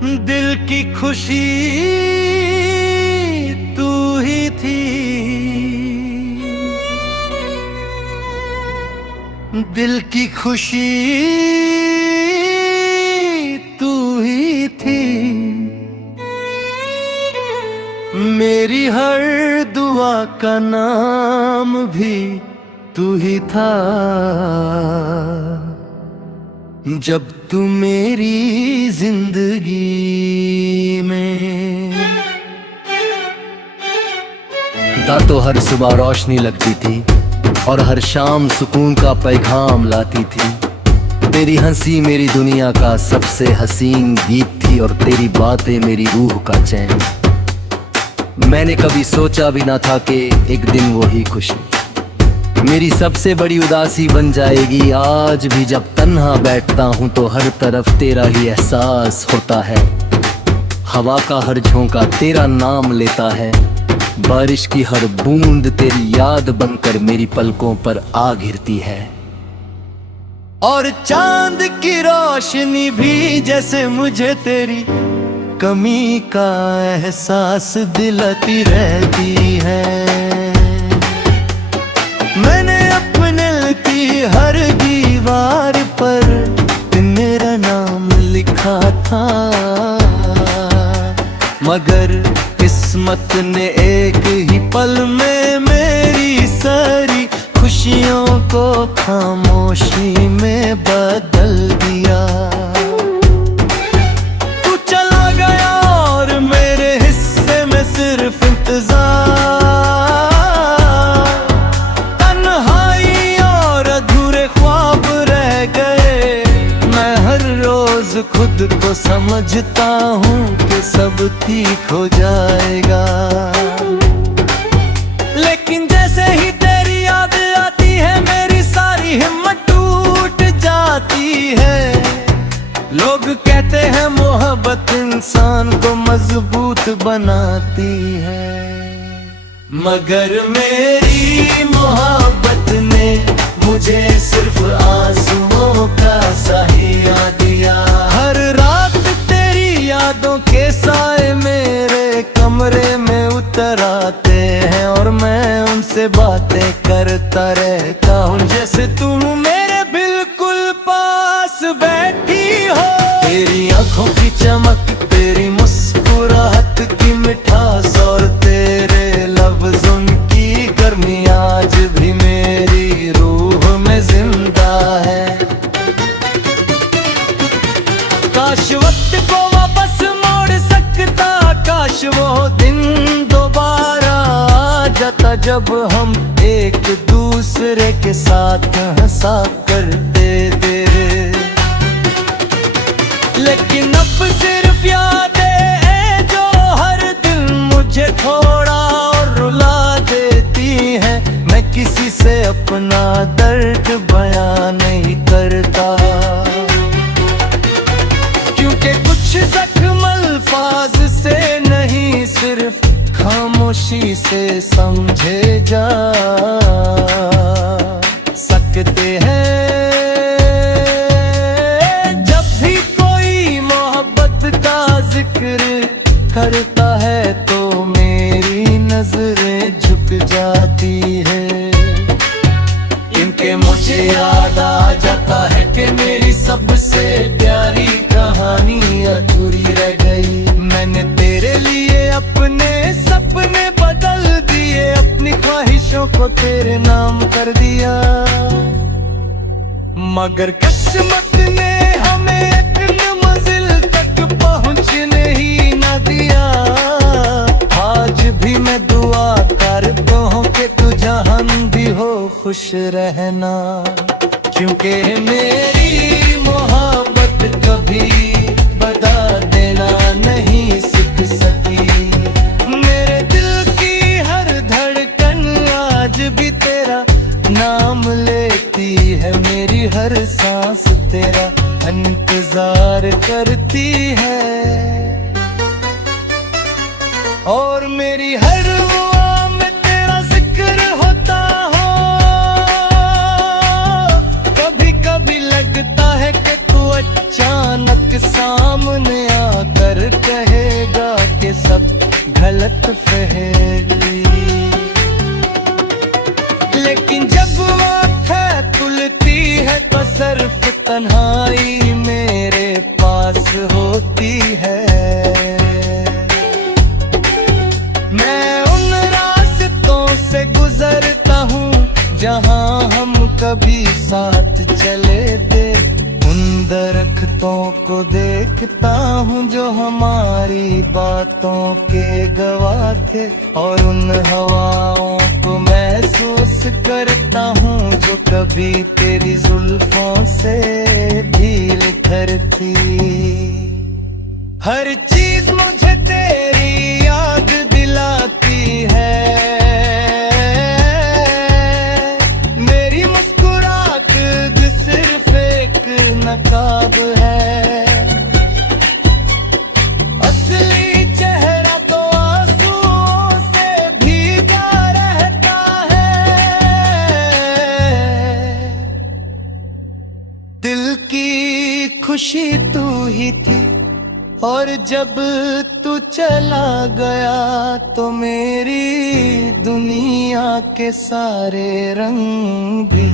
दिल की खुशी तू ही थी, दिल की खुशी तू ही थी। मेरी हर दुआ का नाम भी तू ही था। जब तू मेरी जिंदगी में तो हर सुबह रोशनी लगती थी और हर शाम सुकून का पैगाम लाती थी। तेरी हंसी मेरी दुनिया का सबसे हसीन गीत थी और तेरी बातें मेरी रूह का चैन। मैंने कभी सोचा भी ना था कि एक दिन वही खुशी मेरी सबसे बड़ी उदासी बन जाएगी। आज भी जब तन्हा बैठता हूँ तो हर तरफ तेरा ही एहसास होता है। हवा का हर झोंका तेरा नाम लेता है, बारिश की हर बूंद तेरी याद बनकर मेरी पलकों पर आ गिरती है। और चांद की रोशनी भी जैसे मुझे तेरी कमी का एहसास दिलाती रहती है। मैंने अपने की हर दीवार पर मेरा नाम लिखा था, मगर किस्मत ने एक ही पल में मेरी सारी खुशियों को खामोशी में बदल दिया। तू चला गया और मेरे हिस्से में सिर्फ इंतजार, तन्हाई और अधूरे ख्वाब रह गए। मैं हर रोज खुद को समझता हूँ कि सब ठीक हो जाएगा, लेकिन जैसे ही तेरी याद आती है मेरी सारी हिम्मत टूट जाती है। लोग कहते हैं मोहब्बत इंसान को मजबूत बनाती है, मगर मेरी मोहब्बत ने मुझे सिर्फ आंसुओं का सहारा दिया। हर रात तेरी यादों के साए मेरे कमरे में उतर आते हैं और मैं उनसे बातें करता रहता हूँ जैसे तुम मेरे बिल्कुल पास बैठी हो। तेरी आंखों की चमक, तेरी मुस्कुराहट की मिठास और तेरे लफ्जों की गर्मी आज भी मेरी रूह में जिंदा है। काश वक्त को वापस मोड़ सकता, काश वो दिन दोबारा आ जाता जब हम एक दूसरे के साथ हंसा करते थे। लेकिन अब सिर्फ यादें हैं जो हर दिन मुझे थोड़ा और रुला देती हैं। मैं किसी से अपना दर्द बयां नहीं करता, क्योंकि कुछ जख्म अल्फाज से नहीं सिर्फ खामोशी से समझे जा सकते हैं। जब भी कोई मोहब्बत का जिक्र करता है तो मेरी नजरें झुक जाती है, क्योंकि मुझे याद आ जाता है कि मेरी सबसे प्यारी कहानी अधूरी रह गई। मैंने तेरे लिए अपने सपने बदल दिए, अपनी ख्वाहिशों को तेरे नाम कर दिया, मगर किस्मत ने हमें एक मंजिल तक पहुंचने ही न दिया। आज भी मैं दुआ करता हूँ कि तू जहां भी हो खुश रहना, क्योंकि मेरी मोहब्बत कभी बता देना नहीं सीख सकी। मेरे दिल की हर धड़कन आज भी तेरा नाम लेती है, मेरी हर सांस तेरा इंतजार करती है, और मेरी हर दुआ में तेरा जिक्र होता हो। कभी कभी लगता है कि तू अचानक सामने आकर कहेगा कि सब गलत फहमी। लेकिन जब आँखें खुलती है तो सिर्फ तन्हाई मेरे पास होती है। मैं उन रास्तों से गुजरता हूँ जहाँ हम कभी साथ चले थे। उन दरख्तों को देखता हूँ जो हमारी बातों के गवाह थे, और उन हवाओं को महसूस करता हूँ जो कभी तेरी जुल्फों से भी निखरती। हर चीज मुझे तेरी याद दिलाती है। मेरी मुस्कुराहट सिर्फ एक नकाब है, असली चेहरा तो आंसुओं से भीगा रहता है। दिल की खुशी तू ही थी, और जब तू चला गया तो मेरी दुनिया के सारे रंग भी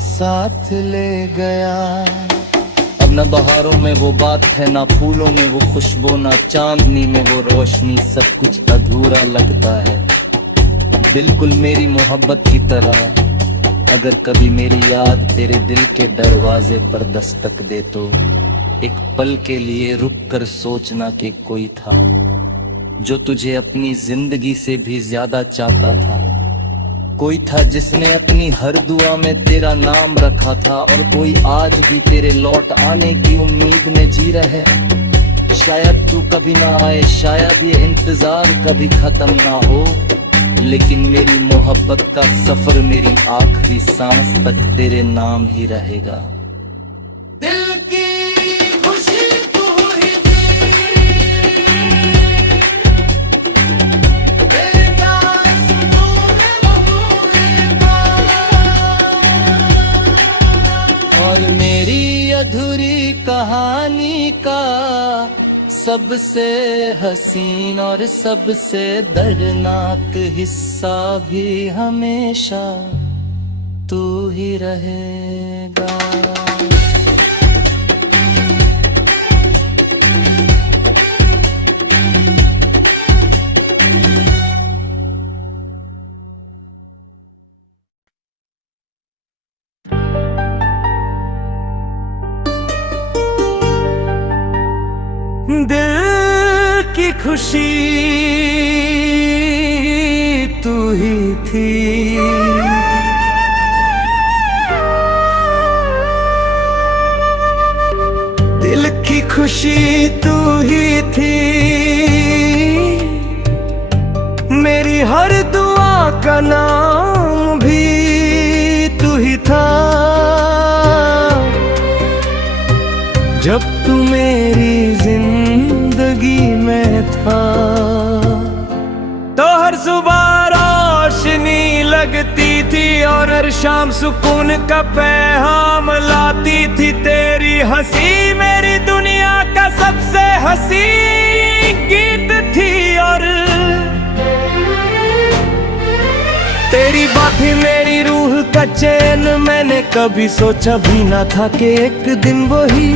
साथ ले गया। अब न बहारों में वो बात है, ना फूलों में वो खुशबू, ना चांदनी में वो रोशनी। सब कुछ अधूरा लगता है, बिल्कुल मेरी मोहब्बत की तरह। अगर कभी मेरी याद तेरे दिल के दरवाजे पर दस्तक दे तो एक पल के लिए रुक कर सोचना कि कोई था जो तुझे अपनी जिंदगी से भी ज्यादा चाहता था। कोई था जिसने अपनी हर दुआ में तेरा नाम रखा था, और कोई आज भी तेरे लौट आने की उम्मीद में जी रहे। शायद तू कभी ना आए, शायद ये इंतजार कभी खत्म ना हो, लेकिन मेरी मोहब्बत का सफर मेरी आखिरी सांस तक तेरे नाम ही रहेगा। और मेरी अधूरी कहानी का सबसे हसीन और सबसे दर्दनाक हिस्सा भी हमेशा तू ही रहेगा। दिल की खुशी तू ही थी, दिल की खुशी तू ही थी। मेरी हर दुआ का नाम भी तू ही था। जब तू मेरी जिंदगी में था तो हर सुबह रोशनी लगती थी, और हर शाम सुकून का पैगाम लाती थी। तेरी हंसी मेरी दुनिया का सबसे हंसी गीत थी, और तेरी बात ही मेरी रूह का चैन। मैंने कभी सोचा भी ना था कि एक दिन वही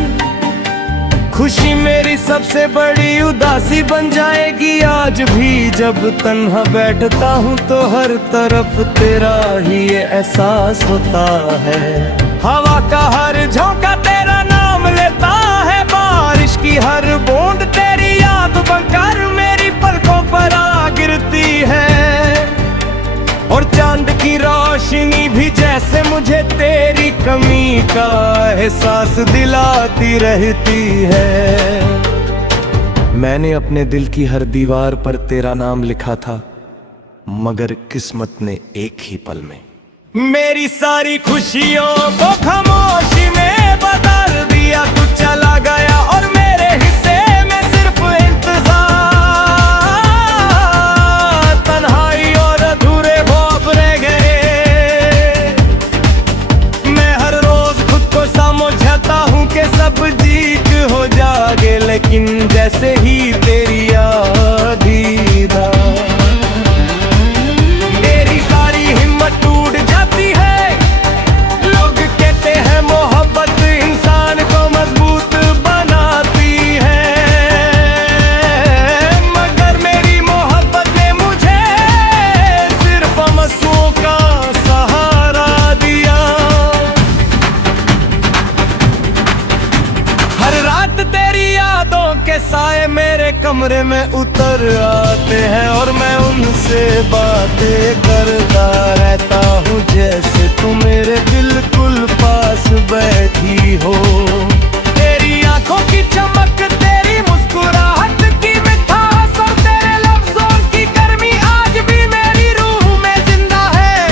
खुशी मेरी सबसे बड़ी उदासी बन जाएगी। आज भी जब तन्हा बैठता हूँ तो हर तरफ तेरा ही ये एहसास होता है। हवा का हर झोंका तेरा नाम लेता है, बारिश की हर बूंद तेरी याद बनकर मेरी पलकों पर आ गिरती है। और चांद की रोशनी भी जैसे मुझे तेरी कमी का एहसास दिलाती रहती है। मैंने अपने दिल की हर दीवार पर तेरा नाम लिखा था, मगर किस्मत ने एक ही पल में मेरी सारी खुशियों को खामोशी में बदल दिया। तू चला गया और मेरे हिस्से में सिर्फ इंतजार, तन्हाई और अधूरे ख्वाब रह गए। मैं हर रोज खुद को समझाता हूँ कि सब ठीक हो जाएगा, लेकिन जैसे ही कमरे में उतर आते हैं और मैं उनसे बातें करता रहता हूँ, जैसे तू मेरे बिल्कुल पास बैठी हो। तेरी आंखों की चमक, तेरी मुस्कुराहट की मिठास और तेरे लफ्जों की गर्मी आज भी मेरी रूह में जिंदा है।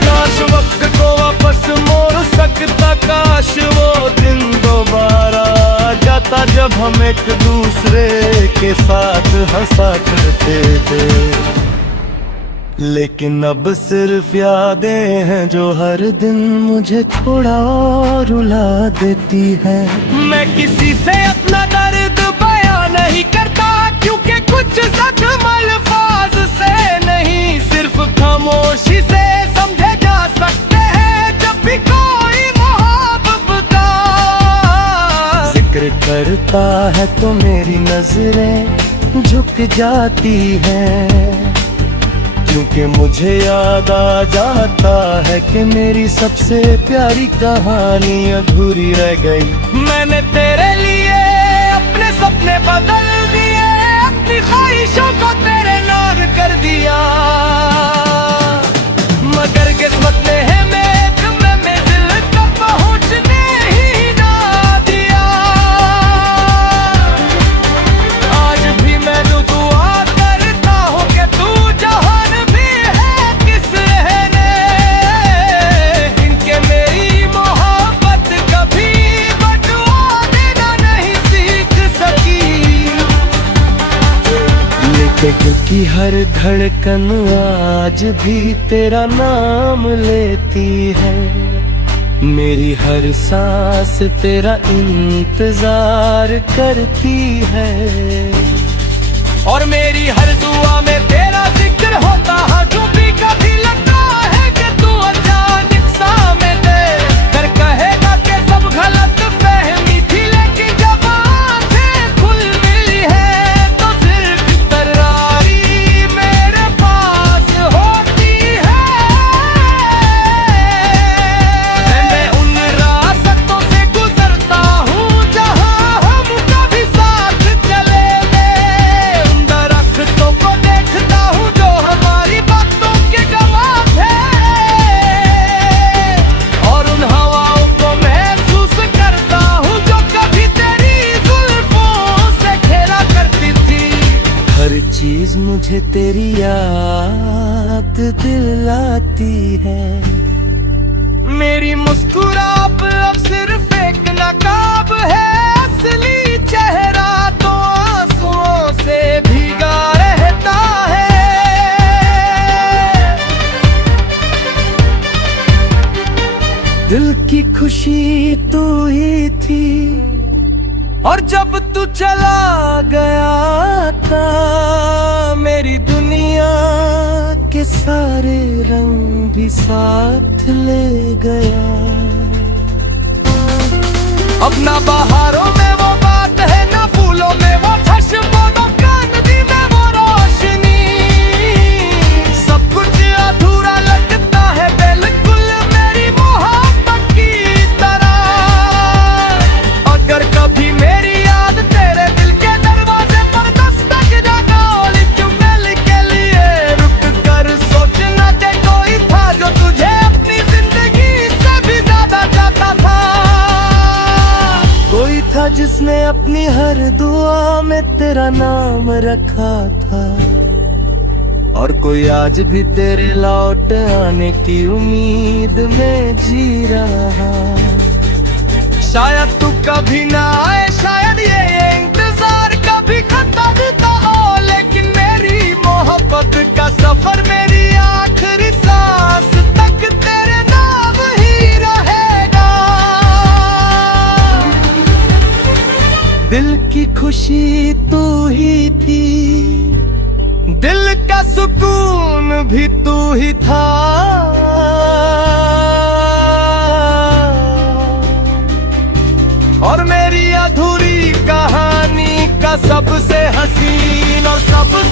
काश वक्त को वापस मोड़ सकता, काश वो दिन दोबारा आ जाता जब हम एक दूसरे के साथ हंसा करते थे। लेकिन अब सिर्फ यादें हैं जो हर दिन मुझे थोड़ा और रुला देती है। मैं किसी से अपना दर्द बयां नहीं करता, क्योंकि कुछ जख्म अल्फाज से नहीं, सिर्फ खामोशी से समझे जा सकते हैं। जब भी कोई मोहब्बत का जिक्र करता है तो मेरी नजरें झुक जाती हैं, क्योंकि मुझे याद आ जाता है कि मेरी सबसे प्यारी कहानी अधूरी रह गई। मैंने तेरे लिए अपने सपने बदल दिए, अपनी ख्वाहिशों को तेरे नाम कर दिया, मगर किस्मत ने है मैं दिल तक पहुंचने ही ना दिया। आज भी मैं दुआ करता हूँ कि तू जहान क्योंकि हर धड़कन आज भी तेरा नाम लेती है, मेरी हर सांस तेरा इंतजार करती है, और मेरी हर दुआ में तेरा जिक्र होता है। जो भी कभी लगता है कि तू अचानक सामने कर कहेगा कि सब गलत फहमी थी, लेकिन जब आंखें खुल मिली है तो सिर्फ तरारी मेरे पास होती है। मैं उन रास्तों से गुजरता हूँ जहाँ हम कभी साथ चले थे, उन दरख्तों को देखता हूँ जो हमारी बातों के गवाह थे, और उन हवाओं को महसूस करता हूँ जो कभी तेरी जुल्फों से खेला करती थी। हर चीज मुझे तेरी याद दिलाती है, मेरी मुस्कुराहट अब सिर्फ एक नकाब है, असली चेहरा तो आंसुओं से भीगा रहता है। दिल की खुशी तू ही थी, और जब तू चला गया था मेरी दुनिया के सारे रंग भी साथ ले गया। अब ना बहारों में वो बात है, ना फूलों में वो खुशबू, ना चांदनी में वो रोशनी, सब कुछ अधूरा लगता है बिल्कुल मेरी मोहब्बत की तरह। अगर कभी मेरी याद तेरे दिल के दरवाजे पर दस्तक जगाओ, चुमेल के लिए रुक कर सोचना कि कोई था जो तुझे अपनी जिंदगी से भी ज्यादा चाहता था, कोई था जिसने अपनी हर दुआ में तेरा नाम रखा था, और कोई आज भी तेरे लौट आने की उम्मीद में जी रहा। शायद तू कभी ना आए, शायद ये इंतजार कभी खत्म ना हो, लेकिन मेरी मोहब्बत का सफर मेरी आखिरी सांस तक तेरे नाम ही रहेगा। दिल की खुशी तू ही थी, दिल का सुकून भी तू ही था, और मेरी अधूरी कहानी का सबसे हसीन और सबसे